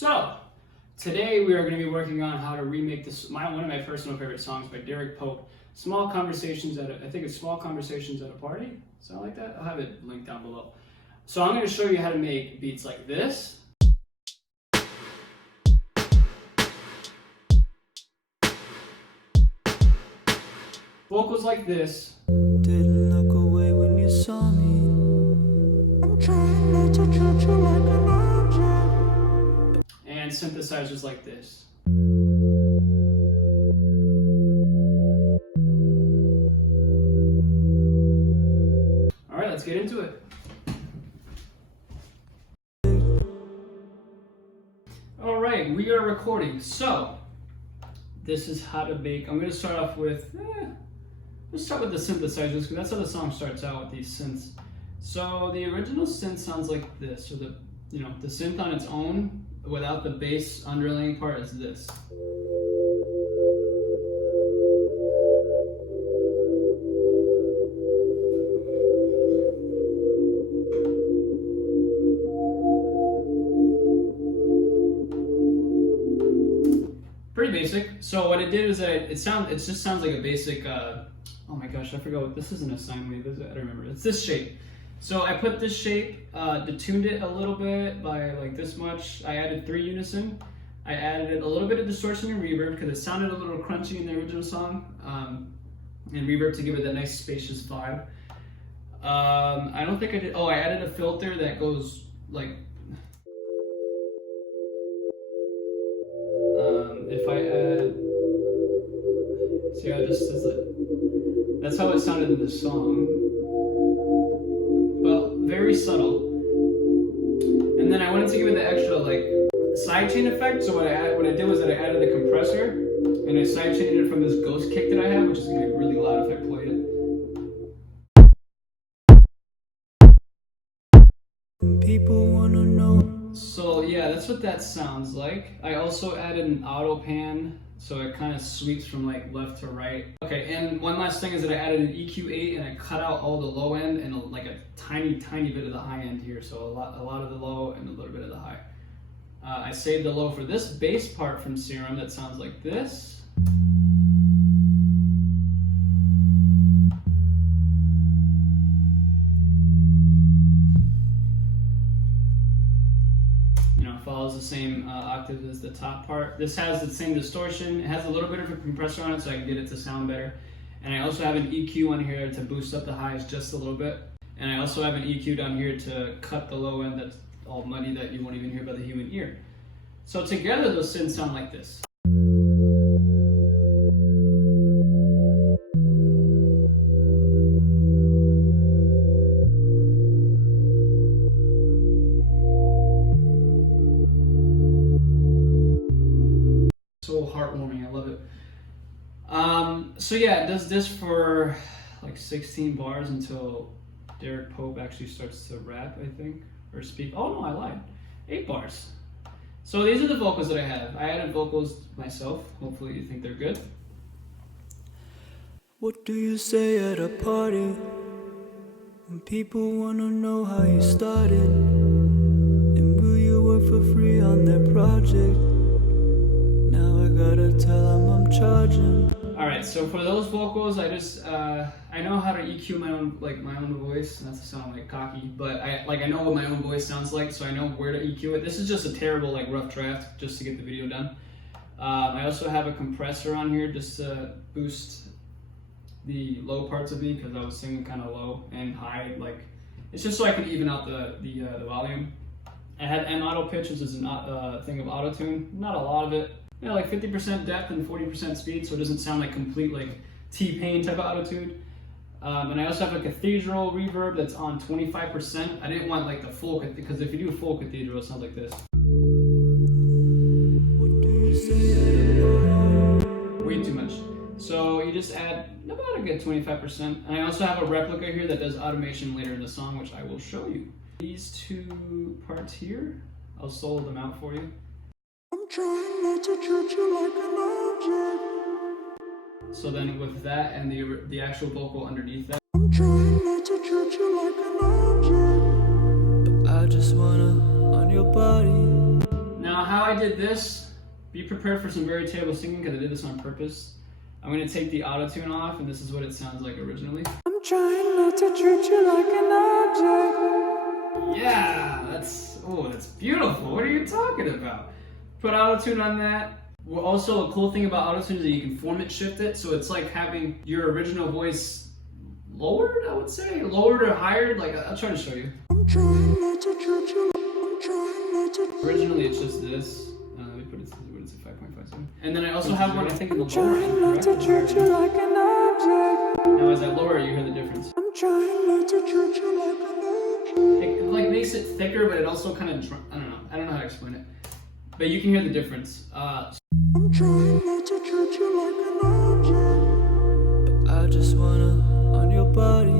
So, today we are going to be working on how to remake one of my personal favorite songs by Derek Pope, Small Conversations at I think it's Small Conversations at a Party, something like that. I'll have it linked down below. So I'm going to show you how to make beats like this. Vocals like this. Didn't look away when you saw me. I'm trying not to treat you like an object. And synthesizers like this. Alright, let's get into it. Alright, we are recording. So, this is how to make. I'm going to start off with, let's start with the synthesizers because that's how the song starts out, with these synths. So the original synth sounds like this, or the synth on its own without the bass underlaying part is this. Pretty basic. So what I did is it just sounds like a basic. Oh my gosh, I forgot what this isn't a sine wave, is it? I don't remember. It's this shape. So I put this shape, detuned it a little bit by like this much. I added 3 unison. I added a little bit of distortion and reverb because it sounded a little crunchy in the original song, and reverb to give it that nice spacious vibe. I don't think I did. Oh, I added a filter that goes like. If I add, see, I just that's how it sounded in the song. Well, very subtle. And then I wanted to give it the extra like sidechain effect. So what I did was that I added the compressor and I sidechained it from this ghost kick that I have, which is gonna be really loud if I play it. People wanna know. So yeah, that's what that sounds like. I also added an auto pan, so it kind of sweeps from like left to right. Okay, and one last thing is that I added an EQ8 and I cut out all the low end and like a tiny bit of the high end here. So a lot of the low and a little bit of the high. I saved the low for this bass part from Serum that sounds like this. Follows the same octave as the top part. This has the same distortion. It has a little bit of a compressor on it so I can get it to sound better. And I also have an EQ on here to boost up the highs just a little bit. And I also have an EQ down here to cut the low end that's all muddy that you won't even hear by the human ear. So together those synths sound like this. So heartwarming, I love it. So yeah, it does this for like 16 bars until Derek Pope actually starts to rap, I think, or speak. Oh no, I lied. 8 bars. So these are the vocals that I have. I added vocals myself. Hopefully you think they're good. What do you say at a party when people wanna know how you started? And will you work for free on their project? Now I gotta tell them I'm charging. Alright, so for those vocals, I just I know how to EQ my own voice. Not to sound like cocky, but I know what my own voice sounds like, so I know where to EQ it. This is just a terrible like rough draft just to get the video done. I also have a compressor on here just to boost the low parts of me because I was singing kind of low and high. Like it's just so I could even out the volume. I had M auto pitch, which is a thing of auto tune. Not a lot of it. Yeah, like 50% depth and 40% speed, so it doesn't sound like complete like T-Pain type of auto-tune. And I also have a cathedral reverb that's on 25%. I didn't want like the full, because if you do full cathedral, it sounds like this. What do you say? Way too much. So you just add about a good 25%. And I also have a replica here that does automation later in the song, which I will show you. These 2 parts here, I'll solo them out for you. I'm trying not to treat you like an object. So then with that and the actual vocal underneath that. I'm trying not to treat you like an object. But I just wanna on your body. Now how I did this, be prepared for some very terrible singing because I did this on purpose. I'm gonna take the auto-tune off, and this is what it sounds like originally. I'm trying not to treat you like an object. Yeah, that's beautiful. What are you talking about? Put auto-tune on that. Well, also, a cool thing about auto-tune is that you can format shift it, so it's like having your original voice lowered, I would say. Lowered or higher, like, I'll try to show you. I'm trying not to treat you. I'm trying not to. Originally, it's just this. Let me put it to, what is it, 5.57? And then I also have one, I think, in the lower Trying end, not to correct? treat you like an object. Now, as I lower it, you hear the difference. I'm trying not to treat you like an object. It like makes it thicker, but it also kind of, I don't know how to explain it. But you can hear the difference. I'm trying not to treat you like an object. But I just wanna on your body,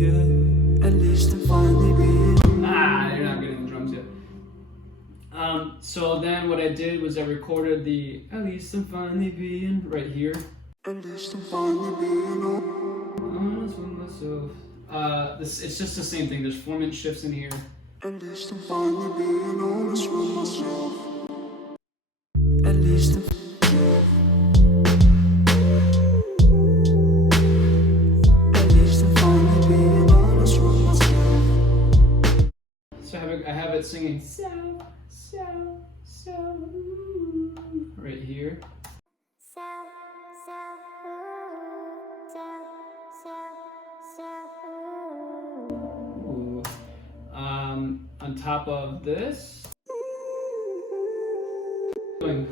yeah. At least I'm finally being. You're not getting the drums yet. So then what I did was I recorded the at least I'm finally being right here. At least I'm finally being Honest with myself. It's just the same thing. There's format shifts in here. At least I'm finally being honest with myself. At least I'm. At least I'm finally being honest with myself. So I have it singing right here. Ooh. On top of this, going,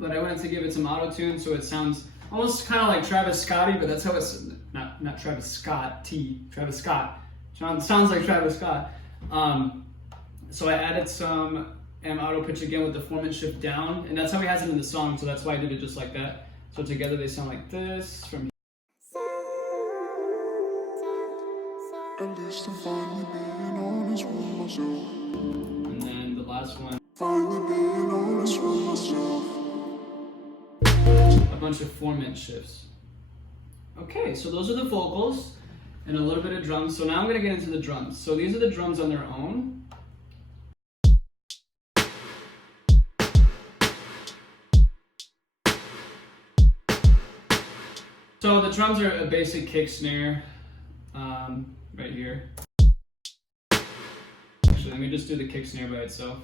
but I wanted to give it some auto tune so it sounds almost kind of like Travis Scotty, but that's how it's not Travis Scott Travis Scott. Sounds like Travis Scott. So I added some auto pitch again with the format shift down, and that's how he has it in the song. So that's why I did it just like that. So together they sound like this from here. At least I'm finally being honest with myself. And then the last one, Finally being honest with myself. a bunch of format shifts. Okay, so those are the vocals and a little bit of drums. So now I'm gonna get into the drums. So these are the drums on their own. So the drums are a basic kick snare, right here. Actually, let me just do the kick snare by itself,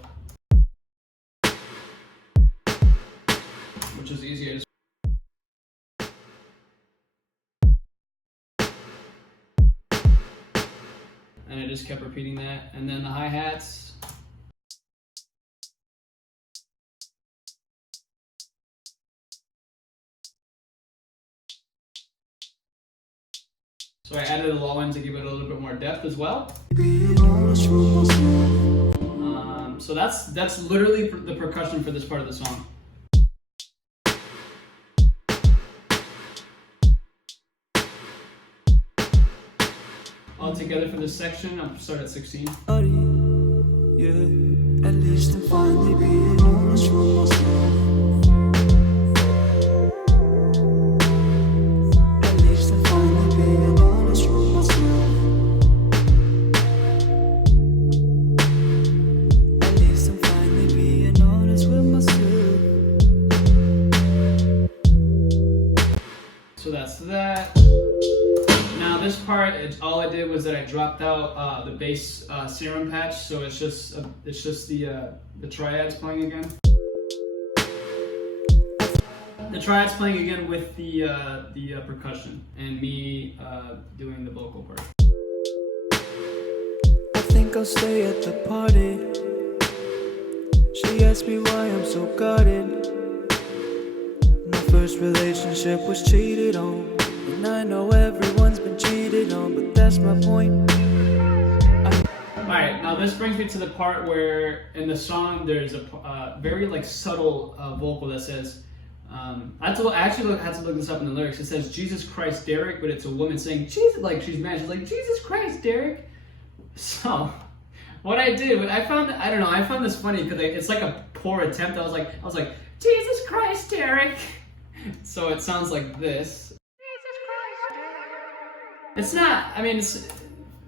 which is easier. And I just kept repeating that. And then the hi-hats. So I added a low end to give it a little bit more depth as well. Being honest with myself. So that's literally the percussion for this part of the song. All together for this section, I'll start at 16. Body, yeah. At least I'm finally being honest with myself. At least I'm finally being honest with myself. At least I'm finally being honest with myself. So that's that. Now this part, all I did was that I dropped out the bass serum patch, so it's just the triads playing again. The triads playing again with the percussion and me doing the vocal part. I think I'll stay at the party. She asked me why I'm so guarded. My first relationship was cheated on. And I know everyone's been cheated on, but that's my point. Alright, now this brings me to the part where in the song there's a very like subtle vocal that says, I actually had to look this up in the lyrics. It says Jesus Christ Derek, but it's a woman saying Jesus, like she's mad. She's like, Jesus Christ Derek. So what I did, I found this funny because it's like a poor attempt. I was like, Jesus Christ Derek. So it sounds like this. It's not, I mean,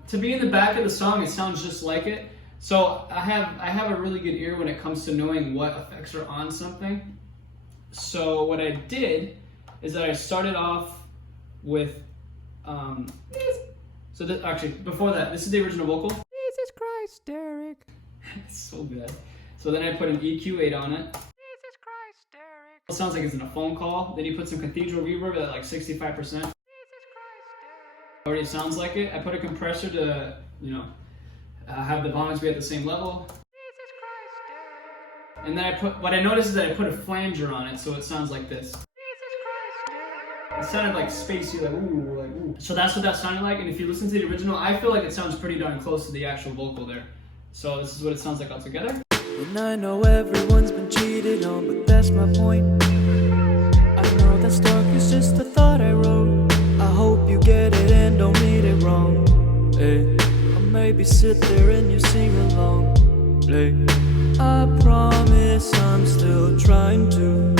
to be in the back of the song, it sounds just like it, So I have a really good ear when it comes to knowing what effects are on something. So what I did is that I started off with actually before that, this is the original vocal. Jesus Christ, Derek. It's so bad. So then I put an EQ8 on it. Jesus Christ, Derek. It sounds like it's in a phone call. Then you put some cathedral reverb at like 65%. Already sounds like it. I put a compressor to, have the volumes be at the same level. And then what I noticed is that I put a flanger on it, so it sounds like this. It sounded like spacey, like ooh, like ooh. So that's what that sounded like, and if you listen to the original, I feel like it sounds pretty darn close to the actual vocal there. So this is what it sounds like all together. And I know everyone's been cheated on, but that's my point. I know that dark is just a thought I wrote. I hope you get it and don't read it wrong. Hey, or maybe sit there and you sing along. Hey, I promise I'm still trying to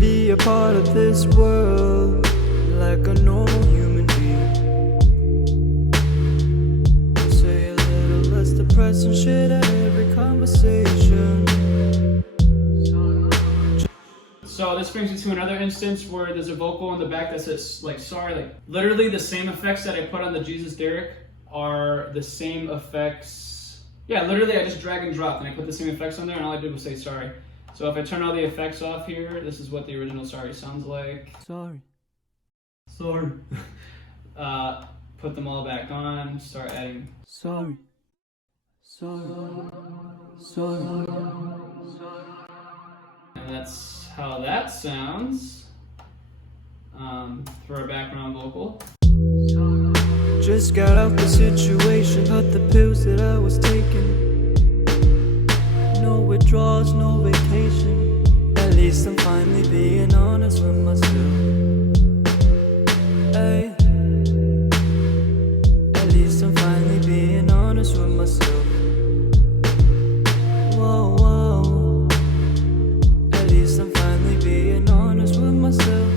be a part of this world like a normal human being. Say a little less depressing shit at every conversation. So this brings me to another instance where there's a vocal in the back that says like sorry, like literally the same effects that I put on the Jesus Derek are the same effects. Yeah, literally I just drag and drop and I put the same effects on there and all I did was say sorry. So if I turn all the effects off here, this is what the original sorry sounds like. Sorry. Put them all back on, start adding. Sorry. And that's how that sounds for a background vocal. Just got out the situation, cut the pills that I was taking. No withdrawals, no vacation. At least I'm finally being honest with myself. Hey. At least I'm finally being honest with myself. Whoa, whoa. At least I'm finally being honest with myself.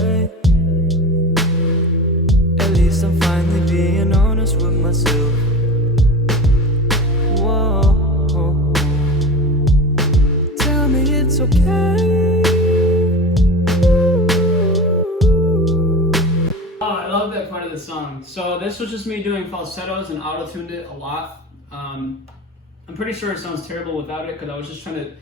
Hey. At least I'm finally being honest with myself. Whoa. Tell me it's okay. Oh, I love that part of the song. So this was just me doing falsettos and auto-tuned it a lot. I'm pretty sure it sounds terrible without it because I was just trying to...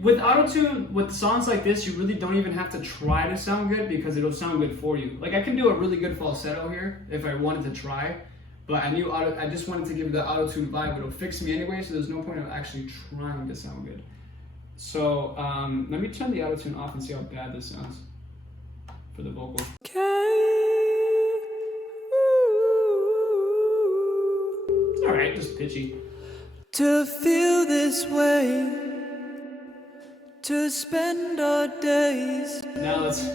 With auto-tune, with songs like this, you really don't even have to try to sound good because it'll sound good for you. Like I can do a really good falsetto here if I wanted to try, but I just wanted to give the auto-tune vibe. It'll fix me anyway, so there's no point of actually trying to sound good. So let me turn the auto-tune off and see how bad this sounds for the vocals. It's alright, just pitchy. To feel this way, to spend our days. Now this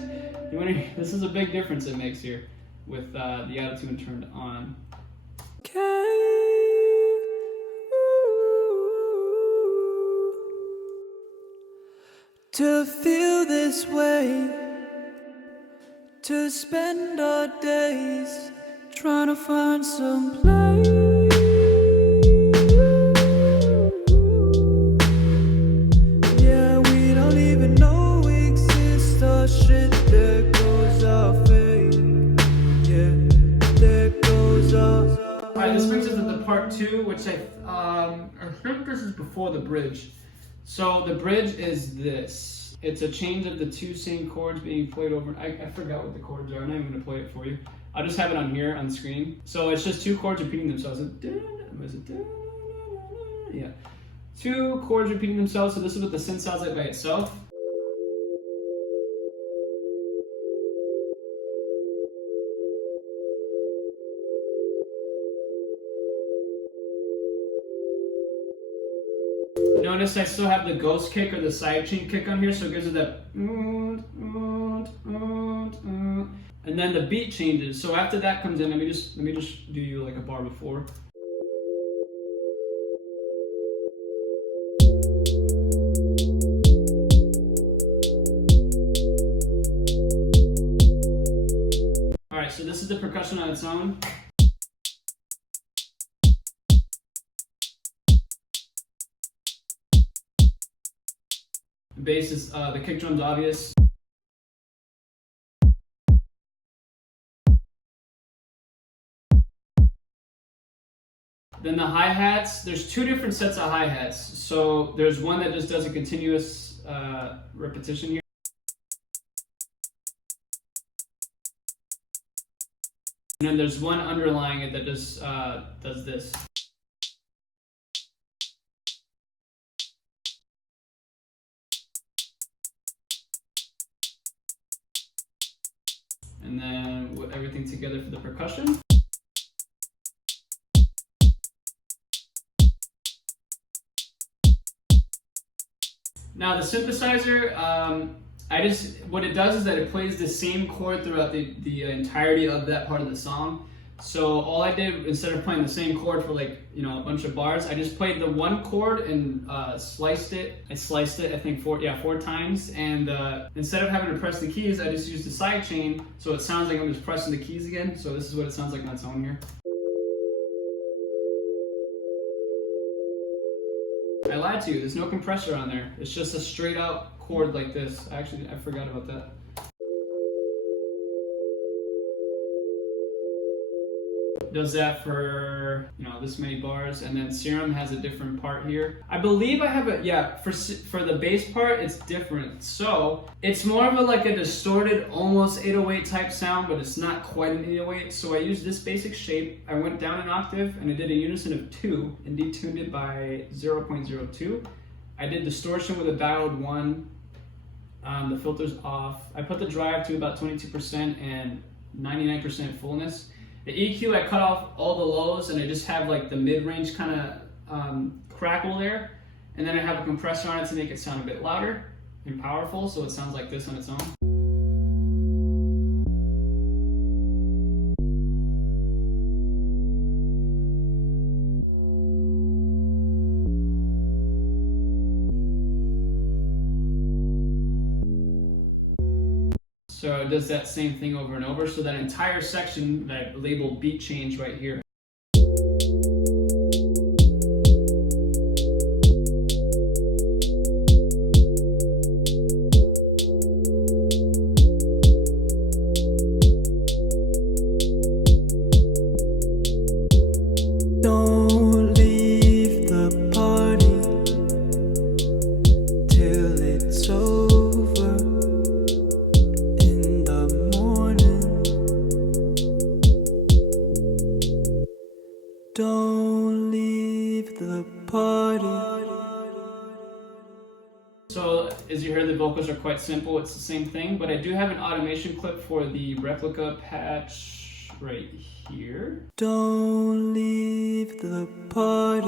is a big difference it makes here with the auto-tune turned on. To feel this way, to spend our days trying to find some place. Yeah, we don't even know we exist. Our shit, there goes our fate. Yeah, there goes our. Alright, this brings us to the part 2, which I think this is before the bridge. So the bridge is this. It's a change of the two same chords being played over. I forgot what the chords are. I'm not even going to play it for you. I'll just have it on here on the screen. So it's just two chords repeating themselves. Yeah. Two chords repeating themselves. So this is what the synth sounds like by itself. Notice I still have the ghost kick or the side chain kick on here, so it gives it that. And then the beat changes. So after that comes in, let me just do you like a bar before. so this is the percussion on its own. The bass is, the kick drum's obvious. Then the hi-hats, there's two different sets of hi-hats. So there's one that just does a continuous repetition here. And then there's one underlying it that just does this. And then with everything together for the percussion. Now the synthesizer, what it does is that it plays the same chord throughout the entirety of that part of the song. So all I did, instead of playing the same chord for like, you know, a bunch of bars, I just played the one chord and sliced it. I sliced it, I think four times. And instead of having to press the keys, I just used the side chain. So it sounds like I'm just pressing the keys again. So this is what it sounds like on its own here. I lied to you, there's no compressor on there. It's just a straight out chord like this. Actually, I forgot about that. Does that for, you know, this many bars, and then Serum has a different part here. I believe I have it, yeah, for the bass part, it's different. So it's more of like a distorted, almost 808 type sound, but it's not quite an 808. So I used this basic shape. I went down an octave and I did a unison of 2 and detuned it by 0.02. I did distortion with a dialed 1. The filter's off. I put the drive to about 22% and 99% fullness. The EQ, I cut off all the lows and I just have like the mid-range kind of crackle there. And then I have a compressor on it to make it sound a bit louder and powerful, so it sounds like this on its own. So it does that same thing over and over. So that entire section that I labeled beat change right here. Don't leave the party till it's over. In the morning, don't leave the party. So as you heard, the vocals are quite simple. It's the same thing, but I do have an automation clip for the replica patch right here. Don't leave the party.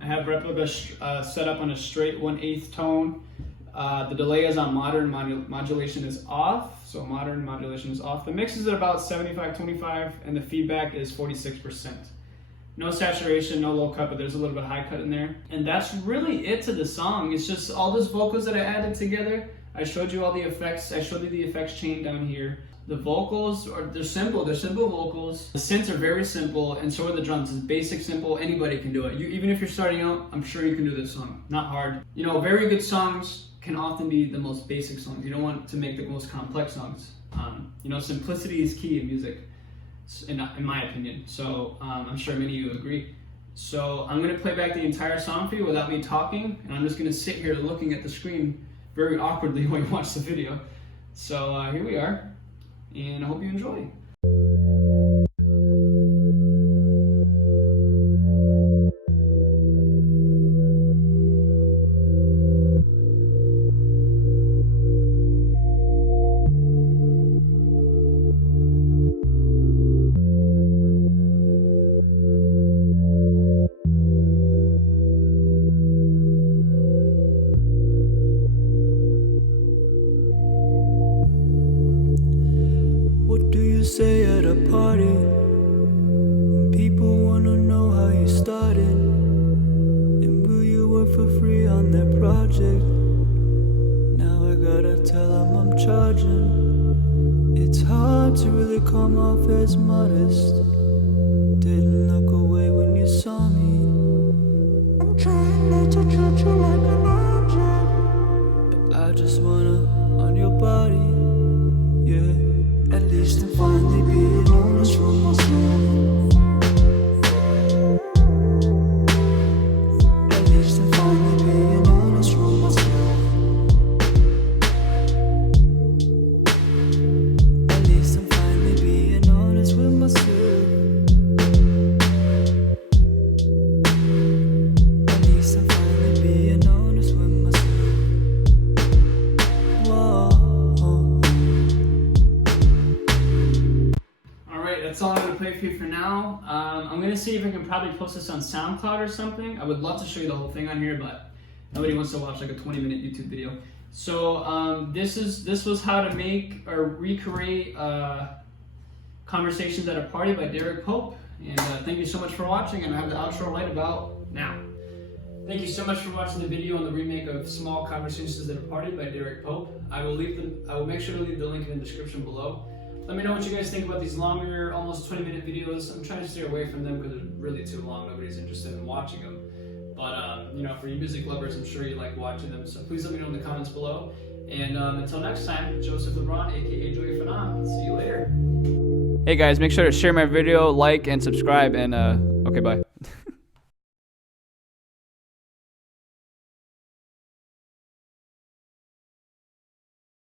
I have replica set up on a straight 1/8 tone. The delay is on modern, modulation is off. So modern modulation is off. The mix is at about 75-25 and the feedback is 46%. No saturation, no low cut, but there's a little bit of high cut in there. And that's really it to the song. It's just all those vocals that I added together. I showed you all the effects. I showed you the effects chain down here. The vocals, they're simple vocals. The synths are very simple, and so are the drums. It's basic, simple, anybody can do it. Even if you're starting out, I'm sure you can do this song. Not hard. You know, very good songs can often be the most basic songs. You don't want to make the most complex songs. You know, simplicity is key in music, in my opinion. So I'm sure many of you agree. So I'm gonna play back the entire song for you without me talking, and I'm just gonna sit here looking at the screen very awkwardly while you watch the video. So here we are, and I hope you enjoy. What do you say at a party when people wanna know how you started? And will you work for free on their project? Now I gotta tell them I'm charging. come off as modest. Didn't look away when you saw me. I'm trying not to treat you like an object, but I just wanna on your body, yeah. At least I'm finally being honest with myself. At least I'm finally being honest with myself. At least I'm finally being honest with myself. At least I'm finally being honest with myself. Whoa. Alright, that's all I'm going to play for you for now. I'm going to see if I can probably post this on SoundCloud or something. I would love to show you the whole thing on here, but nobody wants to watch like a 20-minute YouTube video. So this was how to make or recreate Conversations at a Party by Derek Pope. And thank you so much for watching, and I have the outro right about now. Thank you so much for watching the video on the remake of Small Conversations at a Party by Derek Pope. I will make sure to leave the link in the description below. Let me know what you guys think about these longer, almost 20-minute videos. I'm trying to steer away from them because they're really too long. Nobody's interested in watching them. But you know, for you music lovers, I'm sure you like watching them. So please let me know in the comments below. And until next time, Joseph LeBron, aka Joey Phenom. See you later. Hey guys, make sure to share my video, like, and subscribe. And okay, bye.